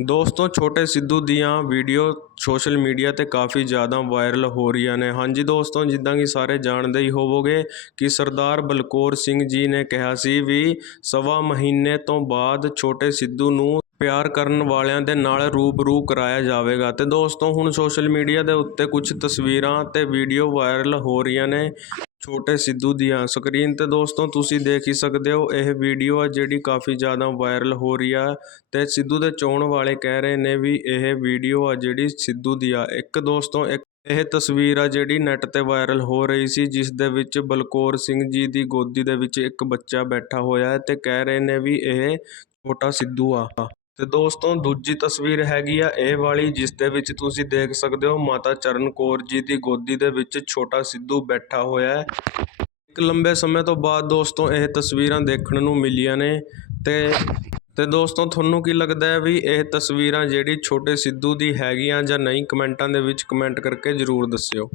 ਦੋਸਤੋ, ਛੋਟੇ ਸਿੱਧੂ ਦੀਆਂ ਵੀਡੀਓ ਸੋਸ਼ਲ ਮੀਡੀਆ ਤੇ ਕਾਫੀ ਜ਼ਿਆਦਾ ਵਾਇਰਲ ਹੋ ਰਹੀਆਂ ਨੇ। ਹਾਂਜੀ ਦੋਸਤੋ, ਜਿੱਦਾਂ ਕਿ ਸਾਰੇ ਜਾਣਦੇ ਹੀ ਹੋਵੋਗੇ ਕਿ ਸਰਦਾਰ ਬਲਕੌਰ ਸਿੰਘ ਜੀ ਨੇ ਕਿਹਾ ਸੀ ਵੀ ਸਵਾ ਮਹੀਨੇ ਤੋਂ ਬਾਅਦ ਛੋਟੇ ਸਿੱਧੂ ਨੂੰ ਪਿਆਰ ਕਰਨ ਵਾਲਿਆਂ ਦੇ ਨਾਲ ਰੂਬਰੂ ਕਰਾਇਆ ਜਾਵੇਗਾ। ਤੇ ਦੋਸਤੋ, ਹੁਣ ਸੋਸ਼ਲ ਮੀਡੀਆ ਦੇ ਉੱਤੇ ਕੁਝ ਤਸਵੀਰਾਂ ਤੇ ਵੀਡੀਓ ਵਾਇਰਲ ਹੋ ਰਹੀਆਂ ਨੇ। ਛੋਟੇ ਸਿੱਧੂ ਦੀਆਂ ਸਕਰੀਨ ਤੇ ਦੋਸਤੋ, ਤੁਸੀਂ ਦੇਖ ਹੀ ਸਕਦੇ ਹੋ, ਇਹ ਵੀਡੀਓ ਆ ਜਿਹੜੀ ਕਾਫੀ ਜ਼ਿਆਦਾ ਵਾਇਰਲ ਹੋ ਰਹੀ ਆ ਤੇ ਸਿੱਧੂ ਦੇ ਚੋਣ ਵਾਲੇ ਕਹਿ ਰਹੇ ਨੇ ਵੀ ਇਹ ਵੀਡੀਓ ਆ ਜਿਹੜੀ ਸਿੱਧੂ ਦੀ ਆ। ਇੱਕ ਦੋਸਤੋ, ਇੱਕ ਇਹ ਤਸਵੀਰ ਆ ਜਿਹੜੀ ਨੈੱਟ ਤੇ ਵਾਇਰਲ ਹੋ ਰਹੀ ਸੀ, ਜਿਸ ਦੇ ਵਿੱਚ ਬਲਕੌਰ ਸਿੰਘ ਜੀ ਦੀ ਗੋਦੀ ਦੇ ਵਿੱਚ ਇੱਕ ਬੱਚਾ ਬੈਠਾ ਹੋਇਆ ਹੈ ਤੇ ਕਹਿ ਰਹੇ ਨੇ ਵੀ ਇਹ ਛੋਟਾ ਸਿੱਧੂ ਆ। ਤੇ ਦੋਸਤੋ, ਦੂਜੀ ਤਸਵੀਰ ਹੈਗੀ ਆ ਇਹ ਵਾਲੀ, ਜਿਸ ਦੇ ਵਿੱਚ ਤੁਸੀਂ ਦੇਖ ਸਕਦੇ ਹੋ ਮਾਤਾ ਚਰਨ ਕੌਰ ਜੀ ਦੀ ਗੋਦੀ ਦੇ ਵਿੱਚ ਛੋਟਾ ਸਿੱਧੂ ਬੈਠਾ ਹੋਇਆ ਹੈ। ਇੱਕ ਲੰਬੇ ਸਮੇਂ ਤੋਂ ਬਾਅਦ ਦੋਸਤੋ, ਇਹ ਤਸਵੀਰਾਂ ਦੇਖਣ ਨੂੰ ਮਿਲੀਆਂ ਨੇ ਤੇ ਤੇ ਦੋਸਤੋ, ਤੁਹਾਨੂੰ ਕੀ ਲੱਗਦਾ ਹੈ ਵੀ ਇਹ ਤਸਵੀਰਾਂ ਜਿਹੜੀ ਛੋਟੇ ਸਿੱਧੂ ਦੀ ਹੈਗੀਆਂ ਜਾਂ ਨਹੀਂ, ਕਮੈਂਟਾਂ ਦੇ ਵਿੱਚ ਕਮੈਂਟ ਕਰਕੇ ਜ਼ਰੂਰ ਦੱਸਿਓ।